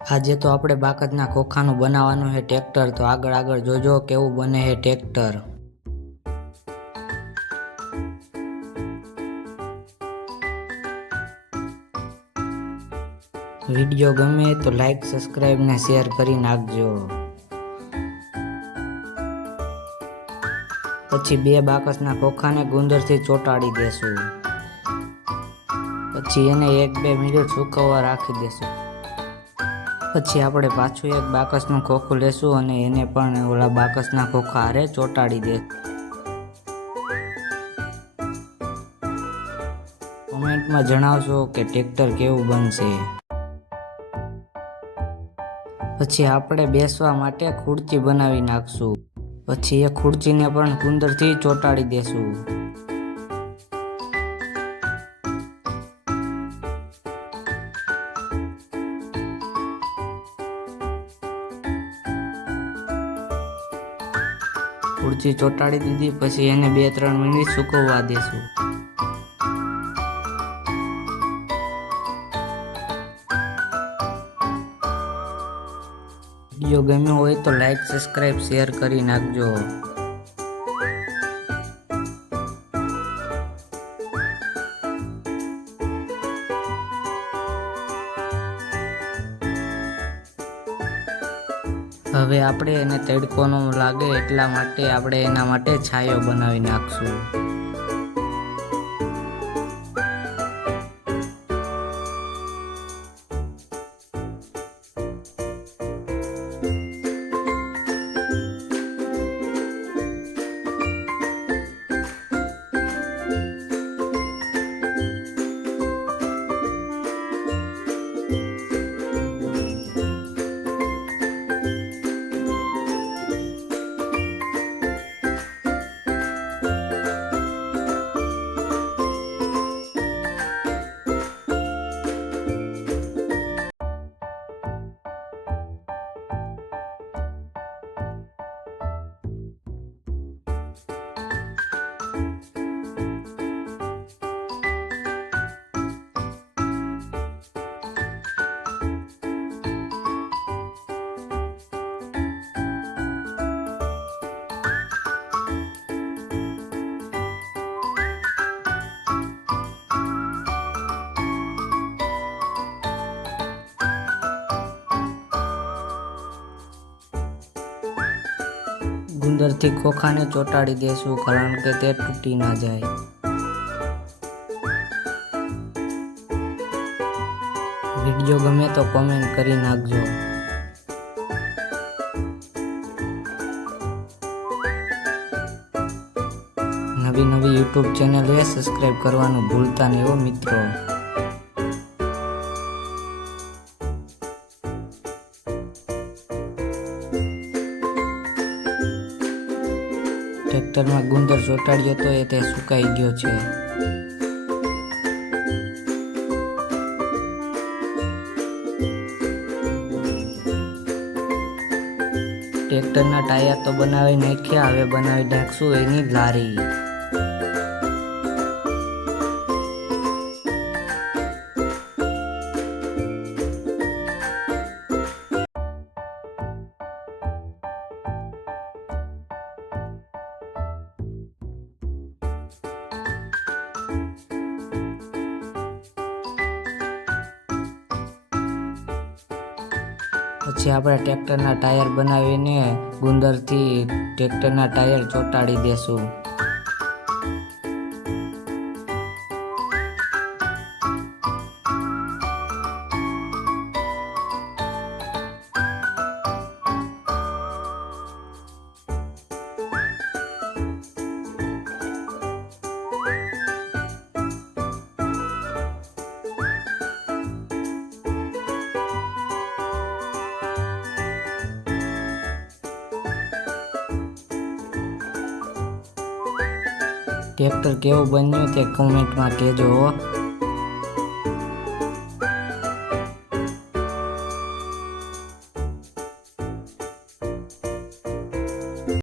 આજે તો આપણે બાકસના ખોખાનું બનાવવાનું છે ટ્રેક્ટર. તો આગળ જોજો કેવું બને છે ટ્રેક્ટર. વિડીયો ગમે તો લાઈક, સબસ્ક્રાઈબ ને શેર કરી નાખજો. પછી 2 બાકસના ખોખાને ગુંદરથી ચોંટાડી દેશું. પછી એને 1-2 મિનિટ સુકવવા રાખી દેશું. પછી આપણે પાછું એક બાકસનું ખોખું લેશું અને એને પણ ઓલા બાકસના ખોખા હારે ચોંટાડી દે. કોમેન્ટમાં જણાવશો કે ટ્રેક્ટર કેવું બનશે. પછી આપણે બેસવા માટે ખુરચી બનાવી નાખશું. પછી એ ખુરચીને પણ ગુંદરથી ચોંટાડી દેશું. ખુરચી ચોંટાડી દીધી. પછી એને 2-3 મિનિટ સૂકવવા દેશું. વિડીયો ગમ્યો હોય તો લાઈક, સબસ્ક્રાઈબ, શેર કરી નાખજો. હવે આપણે એને તડકો ન લાગે એટલા માટે આપણે એના માટે છાંયો બનાવી નાખશું. ગુંદરથી ખોખાને ચોંટાડી દેશું કારણ કે તે તૂટી ના જાય. વિડીયો ગમે તો કોમેન્ટ કરી નાખજો. નવી યુટ્યુબ ચેનલ એ સબસ્ક્રાઈબ કરવાનું ભૂલતા નહીં હો મિત્રો. ટ્રેક્ટરમાં ગુંદર ચોંટાડ્યો તો એ તે સુકાઈ ગયો છે. ટ્રેક્ટરના ટાયર તો બનાવી નાખ્યા. હવે બનાવી નાખશું એની લારી. પછી આપણે ટ્રેક્ટરના ટાયર બનાવીને ગુંદરથી ટ્રેક્ટરના ટાયર ચોંટાડી દેશું. ટ્રેક્ટર કેવું બન્યું તે કોમેન્ટમાં કહેજો.